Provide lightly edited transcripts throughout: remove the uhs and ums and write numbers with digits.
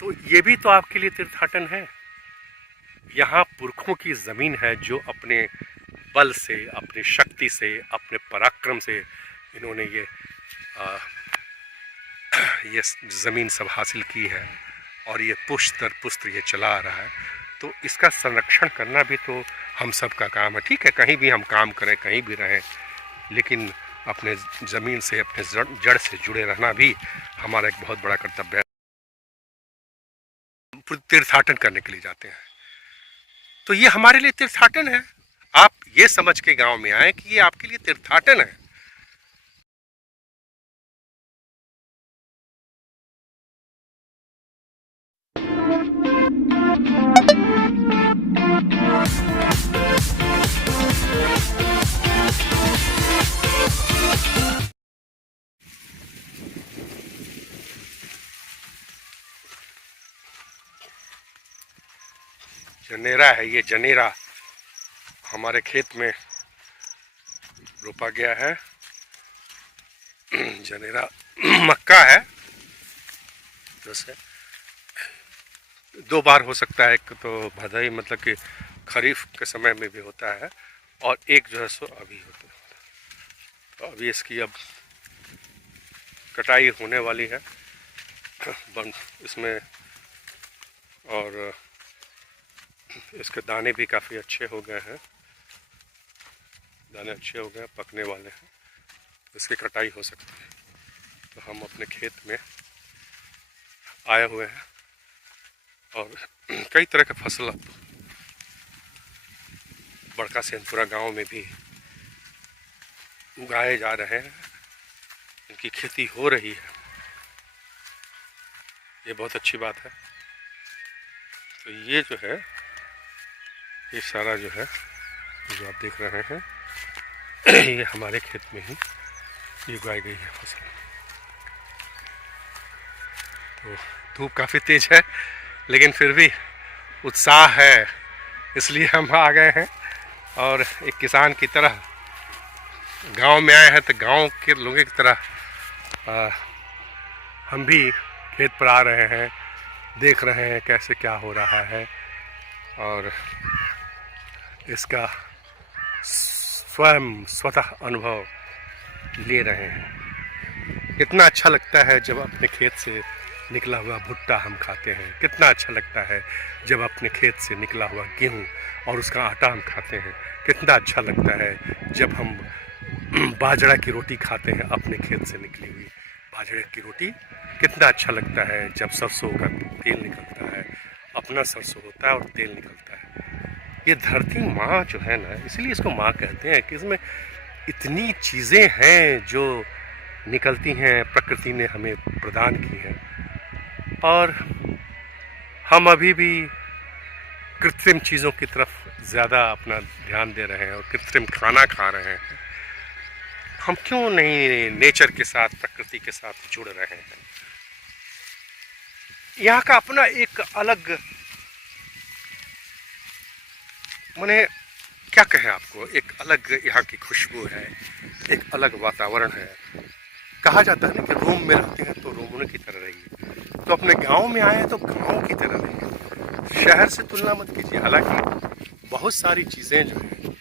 तो ये भी तो आपके लिए तीर्थाटन है। यहाँ पुरखों की ज़मीन है जो अपने बल से, अपनी शक्ति से, अपने पराक्रम से इन्होंने ये ज़मीन सब हासिल की है और ये पुश्त दर पुश्त ये चला आ रहा है। तो इसका संरक्षण करना भी तो हम सब का काम है। ठीक है, कहीं भी हम काम करें, कहीं भी रहें, लेकिन अपने ज़मीन से, अपने जड़ से जुड़े रहना भी हमारा एक बहुत बड़ा कर्तव्य है। तीर्थाटन करने के लिए जाते हैं तो ये हमारे लिए तीर्थाटन है। आप ये समझ के गांव में आए कि ये आपके लिए तीर्थाटन है। जनेरा है, ये जनेरा हमारे खेत में रोपा गया है। जनेरा मक्का है। जैसे दो बार हो सकता है, एक तो भदई मतलब कि खरीफ के समय में भी होता है और एक जो है सो अभी होता है। तो अभी इसकी अब कटाई होने वाली है इसमें, और इसके दाने भी काफ़ी अच्छे हो गए हैं। दाने अच्छे हो गए, पकने वाले हैं, इसकी कटाई हो सकती है। तो हम अपने खेत में आए हुए हैं और कई तरह के फसल बड़का सेनपुरा गांव में भी उगाए जा रहे हैं, इनकी खेती हो रही है। ये बहुत अच्छी बात है। तो ये जो है, ये सारा जो है, जो आप देख रहे हैं, ये हमारे खेत में ही ये उगाई गई है फसल। तो धूप काफ़ी तेज है, लेकिन फिर भी उत्साह है, इसलिए हम आ गए हैं और एक किसान की तरह गांव में आए हैं। तो गांव के लोगों की तरह हम भी खेत पर आ रहे हैं, देख रहे हैं कैसे क्या हो रहा है और इसका स्वतः अनुभव ले रहे हैं। कितना अच्छा लगता है जब अपने खेत से निकला हुआ भुट्टा हम खाते हैं। कितना अच्छा लगता है जब अपने खेत से निकला हुआ गेहूँ और उसका आटा हम खाते हैं। कितना अच्छा लगता है जब हम बाजरा की रोटी खाते हैं, अपने खेत से निकली हुई बाजरे की रोटी। कितना अच्छा लगता है जब सरसों का तेल निकलता है, अपना सरसों होता है और तेल निकलता है। ये धरती माँ जो है ना, इसलिए इसको माँ कहते हैं कि इसमें इतनी चीज़ें हैं जो निकलती हैं, प्रकृति ने हमें प्रदान की हैं। और हम अभी भी कृत्रिम चीज़ों की तरफ ज़्यादा अपना ध्यान दे रहे हैं और कृत्रिम खाना खा रहे हैं। हम क्यों नहीं नेचर के साथ, प्रकृति के साथ जुड़ रहे हैं। यहाँ का अपना एक अलग, माने क्या कहें आपको, एक अलग यहाँ की खुशबू है, एक अलग वातावरण है। कहा जाता है ना कि रोम में रहते हैं तो रोमनों की तरह रहिए। तो अपने गांव में आए हैं तो गांव की तरह रहिए, शहर से तुलना मत कीजिए। हालांकि बहुत सारी चीज़ें जो हैं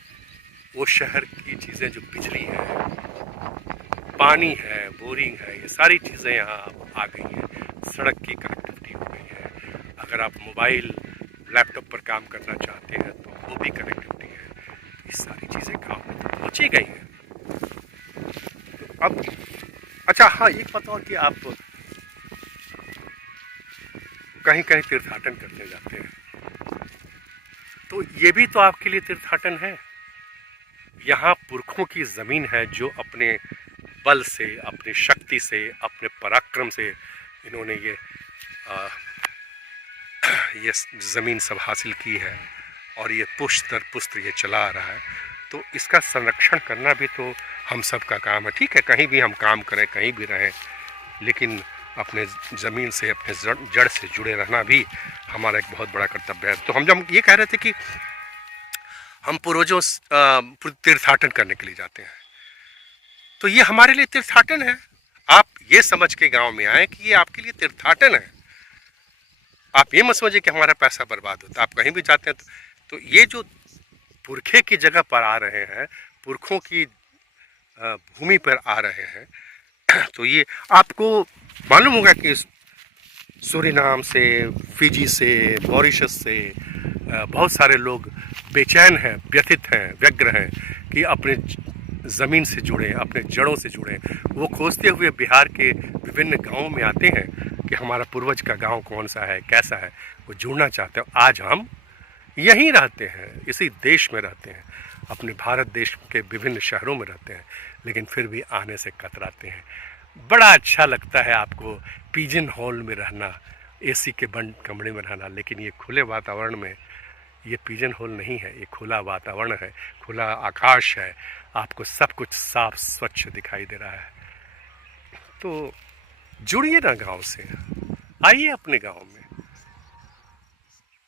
वो शहर की चीज़ें, जो बिजली है, पानी है, बोरिंग है, ये सारी चीज़ें यहाँ आ गई हैं। सड़क की कनेक्टिविटी हो गई है। अगर आप मोबाइल लैपटॉप पर काम करना चाहते हैं तो वो भी कनेक्टिविटी है। ये सारी चीज़ें गाँव में तो पहुँची गई हैं। अब अच्छा, हाँ, एक बात और कि आप कहीं कहीं तीर्थाटन करने जाते हैं तो ये भी तो आपके लिए तीर्थाटन है। यहाँ पुरखों की ज़मीन है जो अपने बल से, अपनी शक्ति से, अपने पराक्रम से इन्होंने ये ज़मीन सब हासिल की है और ये पुश्त दर पुश्त ये चला आ रहा है। तो इसका संरक्षण करना भी तो हम सब का काम है। ठीक है, कहीं भी हम काम करें, कहीं भी रहें, लेकिन अपने ज़मीन से, अपने जड़ से जुड़े रहना भी हमारा एक बहुत बड़ा कर्तव्य है। तो हम जब ये कह रहे थे कि हम पूर्वजों तीर्थाटन करने के लिए जाते हैं तो ये हमारे लिए तीर्थाटन है। आप ये समझ के गांव में आए कि ये आपके लिए तीर्थाटन है। आप ये मत समझिए कि हमारा पैसा बर्बाद होता है। आप कहीं भी जाते हैं तो ये जो पुरखे की जगह पर आ रहे हैं, पुरखों की भूमि पर आ रहे हैं, तो ये आपको मालूम होगा कि सूरीनाम से, फिजी से, मॉरिशस से बहुत सारे लोग बेचैन हैं, व्यथित हैं, व्यग्र हैं कि अपने ज़मीन से जुड़े, अपने जड़ों से जुड़े। वो खोजते हुए बिहार के विभिन्न गांवों में आते हैं कि हमारा पूर्वज का गांव कौन सा है, कैसा है, वो जुड़ना चाहते हैं। आज हम यहीं रहते हैं, इसी देश में रहते हैं, अपने भारत देश के विभिन्न शहरों में रहते हैं, लेकिन फिर भी आने से कतराते हैं। बड़ा अच्छा लगता है आपको पिजन हॉल में रहना, एसी के बंद कमरे में रहना, लेकिन ये खुले वातावरण में, ये पिजन हॉल नहीं है, ये खुला वातावरण है, खुला आकाश है, आपको सब कुछ साफ स्वच्छ दिखाई दे रहा है। तो जुड़िए ना गांव से, आइए अपने गांव में,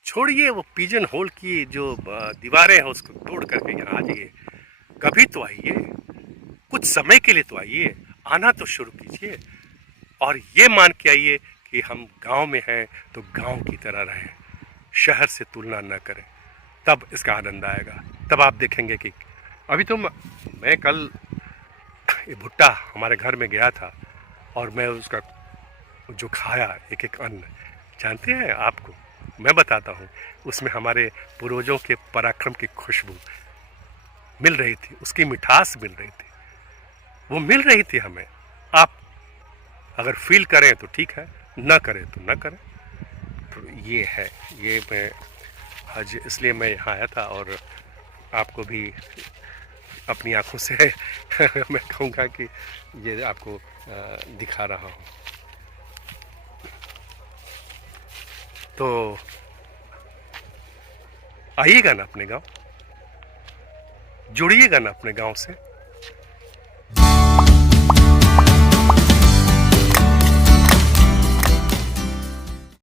छोड़िए वो पिजन होल की जो दीवारें हैं उसको तोड़ करके यहाँ आ जाइए। कभी तो आइए, कुछ समय के लिए तो आइए, आना तो शुरू कीजिए और ये मान के आइए कि हम गांव में हैं तो गांव की तरह रहें, शहर से तुलना न करें, तब इसका आनंद आएगा। तब आप देखेंगे कि अभी तो मैं कल ये भुट्टा हमारे घर में गया था और मैं उसका जो खाया एक एक अन्न, जानते हैं आपको मैं बताता हूँ, उसमें हमारे पूर्वजों के पराक्रम की खुशबू मिल रही थी, उसकी मिठास मिल रही थी, वो मिल रही थी हमें। आप अगर फील करें तो ठीक है, ना करें तो ना करें। तो ये है, ये मैं आज इसलिए मैं यहाँ आया था और आपको भी अपनी आंखों से मैं कहूँगा कि ये आपको दिखा रहा हूँ। तो आइएगा ना अपने गांव, जुड़िएगा ना अपने गांव से।